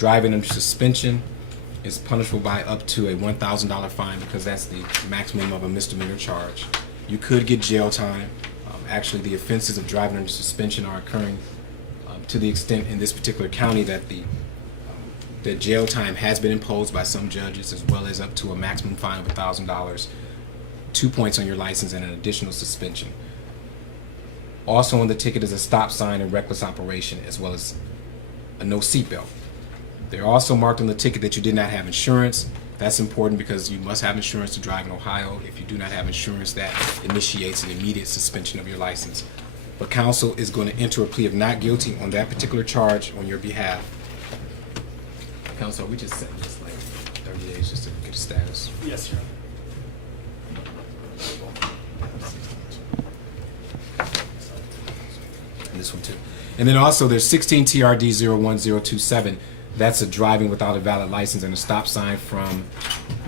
Driving under suspension is punishable by up to a $1,000 fine because that's the maximum of a misdemeanor charge. You could get jail time. Actually, the offenses of driving under suspension are occurring to the extent in this particular county that the jail time has been imposed by some judges, as well as up to a maximum fine of $1,000, 2 points on your license, and an additional suspension. Also on the ticket is a stop sign and reckless operation, as well as a no seatbelt. They're also marked on the ticket that you did not have insurance. That's important because you must have insurance to drive in Ohio. If you do not have insurance, that initiates an immediate suspension of your license. But counsel is going to enter a plea of not guilty on that particular charge on your behalf. Counsel, are we just setting this like 30 days just to get a status? Yes, sir. And this one too. And then also there's 16 TRD 01027. That's a driving without a valid license and a stop sign from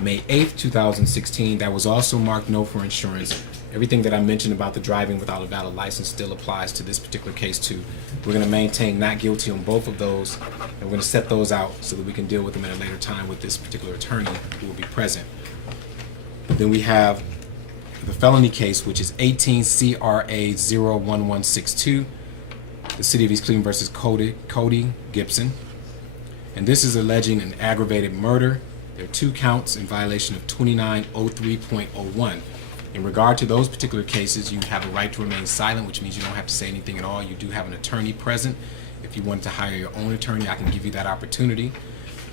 May 8th, 2016. That was also marked no for insurance. Everything that I mentioned about the driving without a valid license still applies to this particular case too. We're going to maintain not guilty on both of those, and we're going to set those out so that we can deal with them at a later time with this particular attorney who will be present. Then we have the felony case, which is 18 CRA 01162, the City of East Cleveland versus Kodii Gibson. And this is alleging an aggravated murder. There are 2 counts in violation of 2903.01. In regard to those particular cases, you have a right to remain silent, which means you don't have to say anything at all. You do have an attorney present. If you wanted to hire your own attorney, I can give you that opportunity.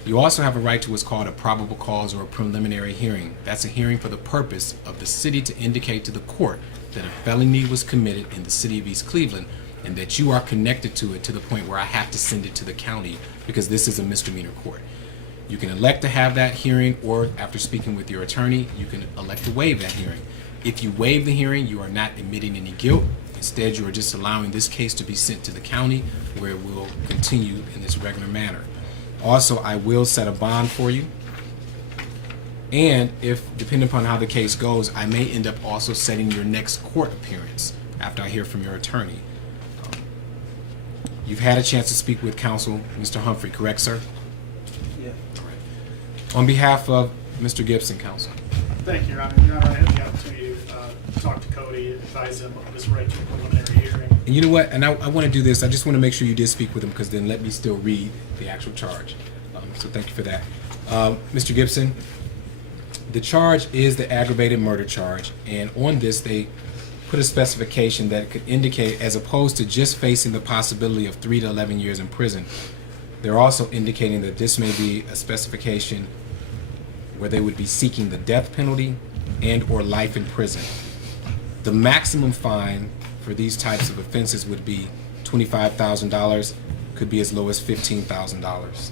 You also have a right to what's called a probable cause or a preliminary hearing. That's a hearing for the purpose of the city to indicate to the court that a felony was committed in the City of East Cleveland and that you are connected to it to the point where I have to send it to the county because this is a misdemeanor court. You can elect to have that hearing, or after speaking with your attorney, you can elect to waive that hearing. If you waive the hearing, you are not admitting any guilt. Instead, you are just allowing this case to be sent to the county where it will continue in this regular manner. Also, I will set a bond for you. And if, depending upon how the case goes, I may end up also setting your next court appearance after I hear from your attorney. You've had a chance to speak with counsel, Mr. Humphrey, correct, sir? Yeah. All right. On behalf of Mr. Gibson, counsel. Thank you, Your Honor. Your Honor, I had the opportunity to talk to Kodii, advise him of his right to a preliminary hearing. And you know what? And I want to do this. I just want to make sure you did speak with him, because then let me still read the actual charge. So thank you for that. Mr. Gibson, the charge is the aggravated murder charge. And on this, they put a specification that could indicate, as opposed to just facing the possibility of 3 to 11 years in prison, they're also indicating that this may be a specification where they would be seeking the death penalty and or life in prison. The maximum fine for these types of offenses would be $25,000, could be as low as $15,000.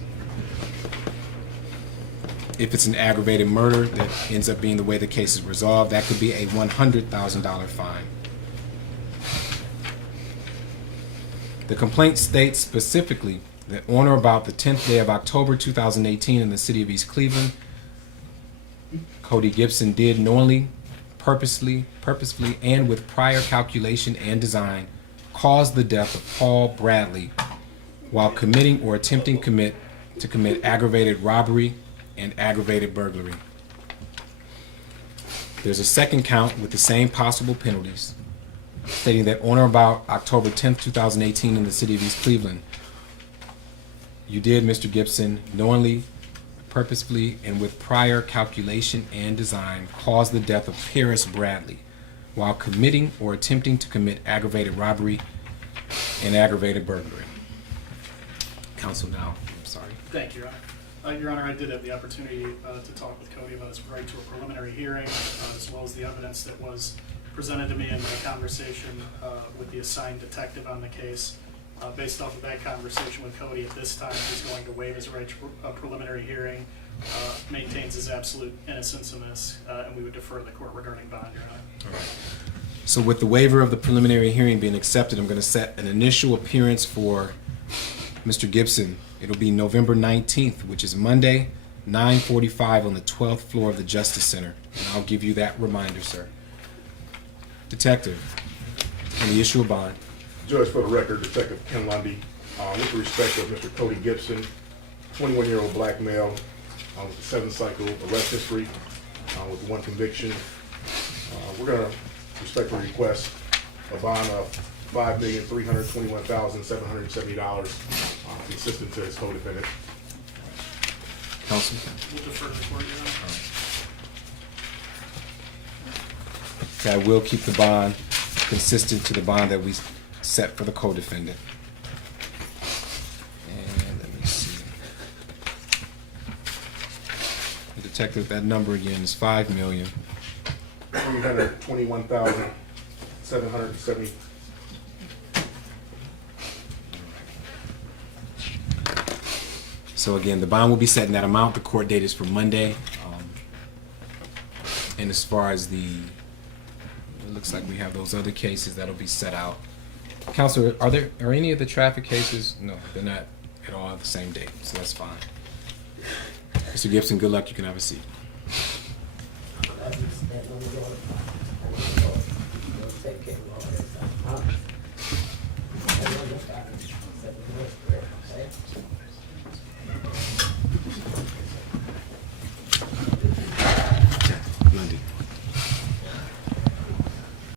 If it's an aggravated murder that ends up being the way the case is resolved, that could be a $100,000 fine. The complaint states specifically that on or about the 10th day of October 2018 in the City of East Cleveland, Kodii Gibson did knowingly, purposefully, and with prior calculation and design cause the death of Paul Bradley while committing or attempting to commit aggravated robbery and aggravated burglary. There's a second count with the same possible penalties, stating that on or about October 10th, 2018 in the City of East Cleveland, you did, Mr. Gibson, knowingly, purposefully, and with prior calculation and design cause the death of Paris Bradley while committing or attempting to commit aggravated robbery and aggravated burglary. Counsel now, I'm sorry. Thank you, Your Honor. Your Honor, I did have the opportunity to talk with Kodii about his right to a preliminary hearing, as well as the evidence that was presented to me in my conversation with the assigned detective on the case. Based off of that conversation with Kodii, at this time he's going to waive his right to a preliminary hearing, maintains his absolute innocence in this, and we would defer to the court regarding bond, Your Honor. All right. So with the waiver of the preliminary hearing being accepted, I'm going to set an initial appearance for Mr. Gibson. It'll be November 19th, which is Monday, 9:45 on the 12th floor of the Justice Center. And I'll give you that reminder, sir. Detective, on the issue of bond. Judge, for the record, Detective Ken Lundy, with respect of Mr. Kodii Gibson, 21-year-old black male with a 7-cycle arrest history with 1 conviction. We're going to respectfully request a bond of $5,321,770 consistent to his co-defendant. Counsel? We'll defer to the court, Your Honor. Okay, I will keep the bond consistent to the bond that we set for the co-defendant. And let me see. The detective, that number again is $321,770. So again, the bond will be set in that amount. The court date is for Monday. And as far as it looks like we have those other cases that'll be set out. Counselor, are any of the traffic cases? No, they're not at all at the same date, so that's fine. Mr. Gibson, good luck. You can have a seat.